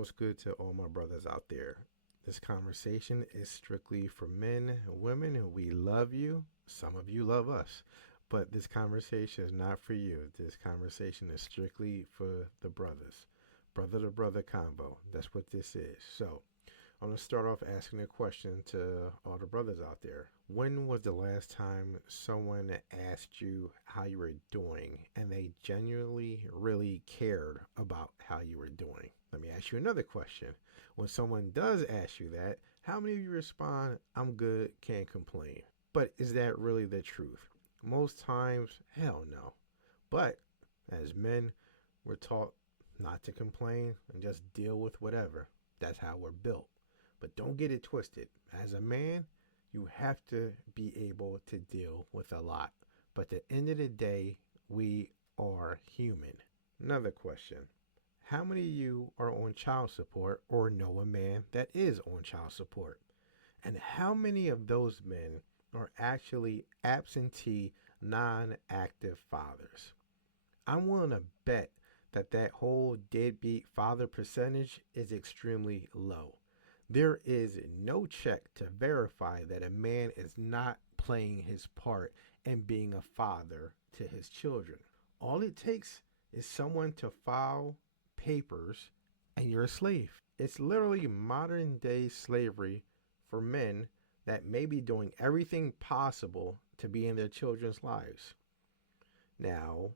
What's good to all my brothers out there? This conversation is strictly for men and women, and we love you. Some of you love us. But this conversation is not for you. This conversation is strictly for the brothers. Brother to brother combo. That's what this is. So, I'm going to start off asking a question to all the brothers out there. When was the last time someone asked you how you were doing and they genuinely really cared about how you were doing? Let me ask you another question. When someone does ask you that, how many of you respond, I'm good, can't complain? But is that really the truth? Most times, hell no. But as men, we're taught not to complain and just deal with whatever. That's how we're built. But don't get it twisted. As a man, you have to be able to deal with a lot. But at the end of the day, we are human. Another question. How many of you are on child support or know a man that is on child support? And how many of those men are actually absentee, non-active fathers? I'm willing to bet that whole deadbeat father percentage is extremely low. There is no check to verify that a man is not playing his part and being a father to his children. All it takes is someone to file papers and you're a slave. It's literally modern day slavery for men that may be doing everything possible to be in their children's lives. Now,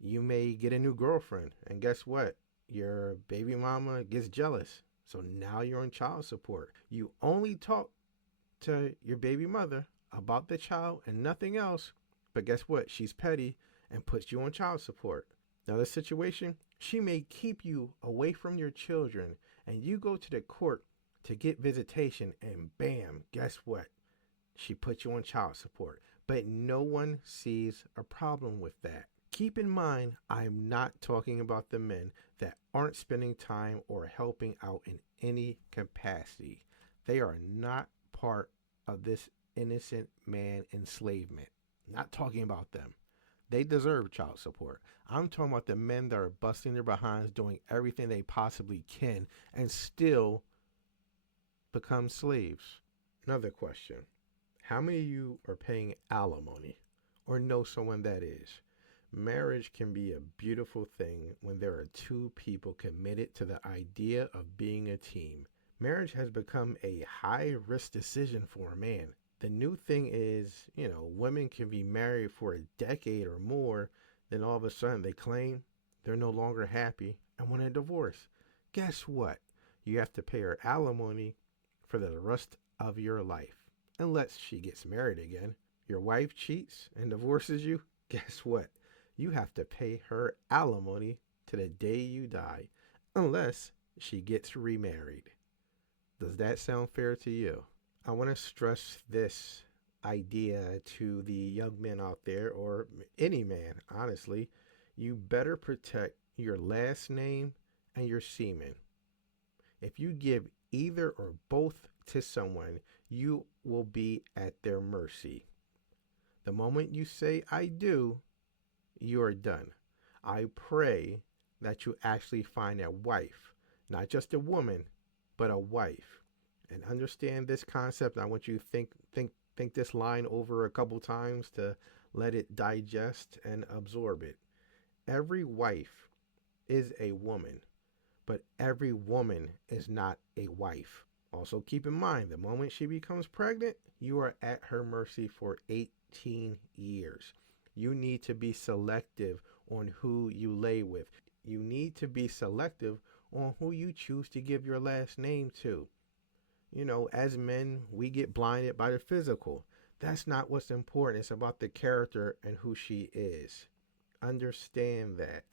you may get a new girlfriend, and guess what? Your baby mama gets jealous. So now you're on child support. You only talk to your baby mother about the child and nothing else. But guess what? She's petty and puts you on child support. Now, this situation, she may keep you away from your children, and you go to the court to get visitation, and bam, guess what? She puts you on child support. But no one sees a problem with that. Keep in mind, I'm not talking about the men that aren't spending time or helping out in any capacity. They are not part of this innocent man enslavement. Not talking about them. They deserve child support. I'm talking about the men that are busting their behinds, doing everything they possibly can, and still become slaves. Another question. How many of you are paying alimony or know someone that is? Marriage can be a beautiful thing when there are two people committed to the idea of being a team. Marriage has become a high-risk decision for a man. The new thing is, women can be married for a decade or more, then all of a sudden they claim they're no longer happy and want a divorce. Guess what? You have to pay her alimony for the rest of your life, unless she gets married again. Your wife cheats and divorces you, guess what? You have to pay her alimony to the day you die, unless she gets remarried. Does that sound fair to you? I want to stress this idea to the young men out there, or any man, honestly. You better protect your last name and your semen. If you give either or both to someone, you will be at their mercy. The moment you say, I do, you are done. I pray that you actually find a wife, not just a woman, but a wife. And understand this concept. I want you to think this line over a couple times to let it digest and absorb it. Every wife is a woman, but every woman is not a wife. Also keep in mind, the moment she becomes pregnant, you are at her mercy for 18 years. You need to be selective on who you lay with. You need to be selective on who you choose to give your last name to. As men, we get blinded by the physical. That's not what's important. It's about the character and who she is. Understand that.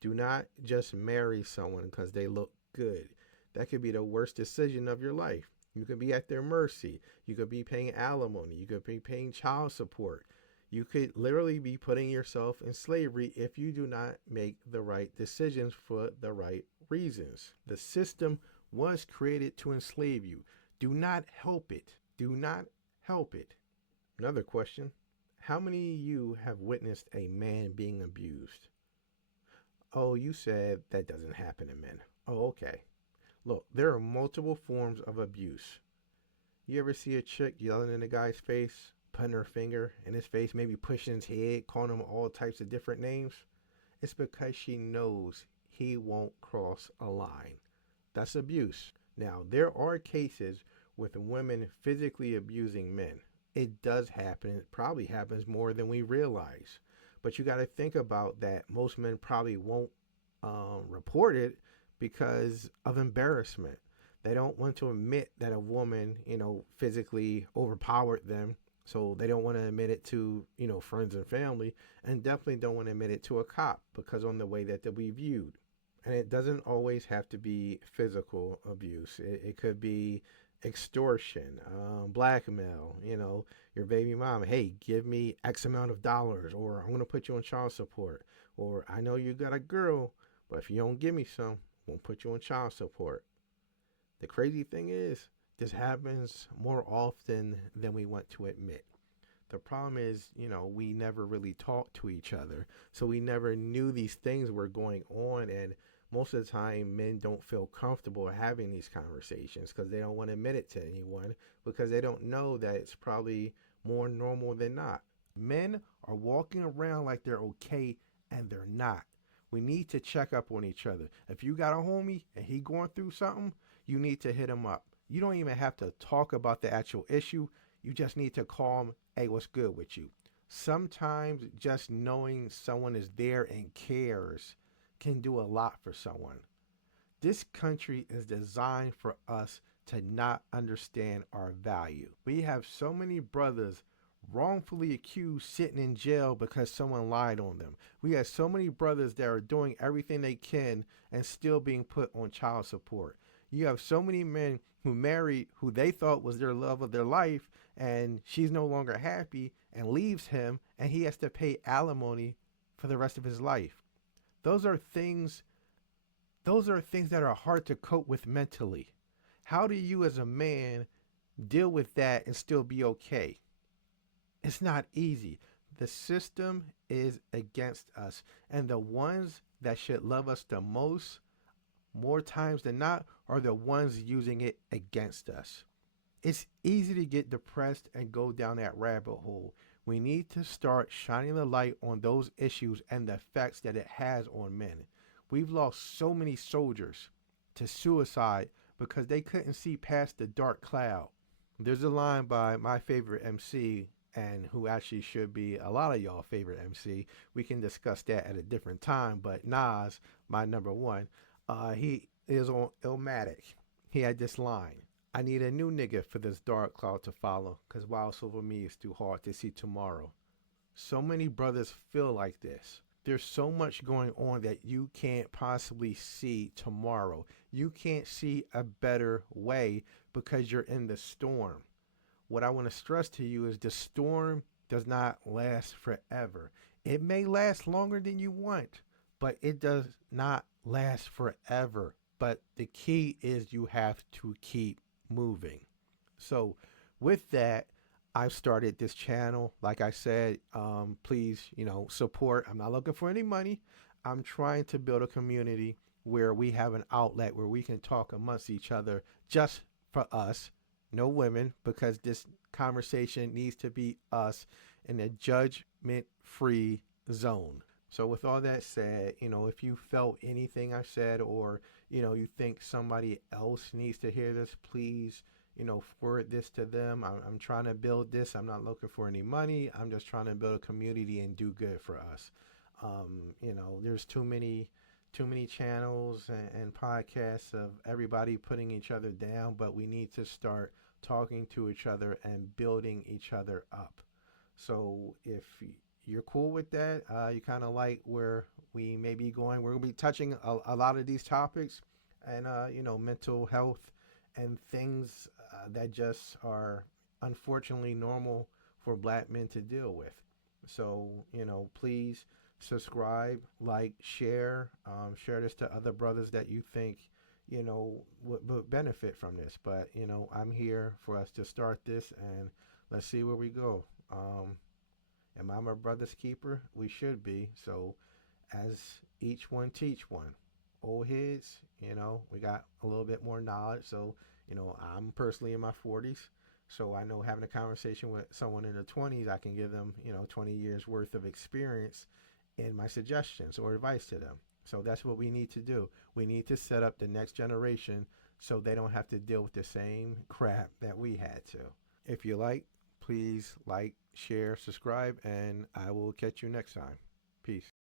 Do not just marry someone because they look good. That could be the worst decision of your life. You could be at their mercy. You could be paying alimony. You could be paying child support. You could literally be putting yourself in slavery if you do not make the right decisions for the right reasons. The system was created to enslave you. Do not help it. Do not help it. Another question. How many of you have witnessed a man being abused? Oh, you said that doesn't happen to men. Oh, okay. Look, there are multiple forms of abuse. You ever see a chick yelling in a guy's face, putting her finger in his face, maybe pushing his head, calling him all types of different names? It's because she knows he won't cross a line. That's abuse. Now, there are cases with women physically abusing men. It does happen. It probably happens more than we realize. But you got to think about that. Most men probably won't report it because of embarrassment. They don't want to admit that a woman, physically overpowered them. So they don't want to admit it to, friends and family, and definitely don't want to admit it to a cop because on the way that they'll be viewed. And it doesn't always have to be physical abuse. It could be extortion, blackmail, your baby mom. Hey, give me X amount of dollars, or I'm going to put you on child support. Or I know you got a girl, but if you don't give me some, I'm going to put you on child support. The crazy thing is, this happens more often than we want to admit. The problem is, we never really talked to each other. So we never knew these things were going on. And most of the time, men don't feel comfortable having these conversations because they don't want to admit it to anyone because they don't know that it's probably more normal than not. Men are walking around like they're okay and they're not. We need to check up on each other. If you got a homie and he going through something, you need to hit him up. You don't even have to talk about the actual issue. You just need to call him, hey, what's good with you? Sometimes just knowing someone is there and cares can do a lot for someone. This country is designed for us to not understand our value. We have so many brothers wrongfully accused sitting in jail because someone lied on them. We have so many brothers that are doing everything they can and still being put on child support. You have so many men who married who they thought was their love of their life, and she's no longer happy and leaves him, and he has to pay alimony for the rest of his life. Those are things that are hard to cope with mentally. How do you as a man deal with that and still be okay? It's not easy. The system is against us, and the ones that should love us the most, more times than not, are the ones using it against us. It's easy to get depressed and go down that rabbit hole. We need to start shining the light on those issues and the effects that it has on men. We've lost so many soldiers to suicide because they couldn't see past the dark cloud. There's a line by my favorite MC, and who actually should be a lot of y'all favorite MC. We can discuss that at a different time, but Nas, my number one, he is on Illmatic. He had this line: I need a new nigga for this dark cloud to follow, cause while over me it's too hard to see tomorrow. So many brothers feel like this. There's so much going on that you can't possibly see tomorrow. You can't see a better way because you're in the storm. What I want to stress to you is the storm does not last forever. It may last longer than you want, but it does not last forever. But the key is you have to keep moving. So with that, I've started this channel. Like I said, please, support. I'm not looking for any money. I'm trying to build a community where we have an outlet where we can talk amongst each other just for us, no women, because this conversation needs to be us in a judgment-free zone. So with all that said, if you felt anything I said, or, you think somebody else needs to hear this, please, forward this to them. I'm trying to build this. I'm not looking for any money. I'm just trying to build a community and do good for us. There's too many channels and podcasts of everybody putting each other down, but we need to start talking to each other and building each other up. So if you're cool with that, you kind of like where we may be going, we're going to be touching a lot of these topics and, mental health and things that just are unfortunately normal for black men to deal with. So, please subscribe, like, share this to other brothers that you think, would benefit from this. But, I'm here for us to start this, and let's see where we go. Am I my brother's keeper? We should be. So as each one teach one. old heads, we got a little bit more knowledge. So, I'm personally in my 40s. So I know having a conversation with someone in their 20s, I can give them, 20 years worth of experience in my suggestions or advice to them. So that's what we need to do. We need to set up the next generation so they don't have to deal with the same crap that we had to. If you please like, share, subscribe, and I will catch you next time. Peace.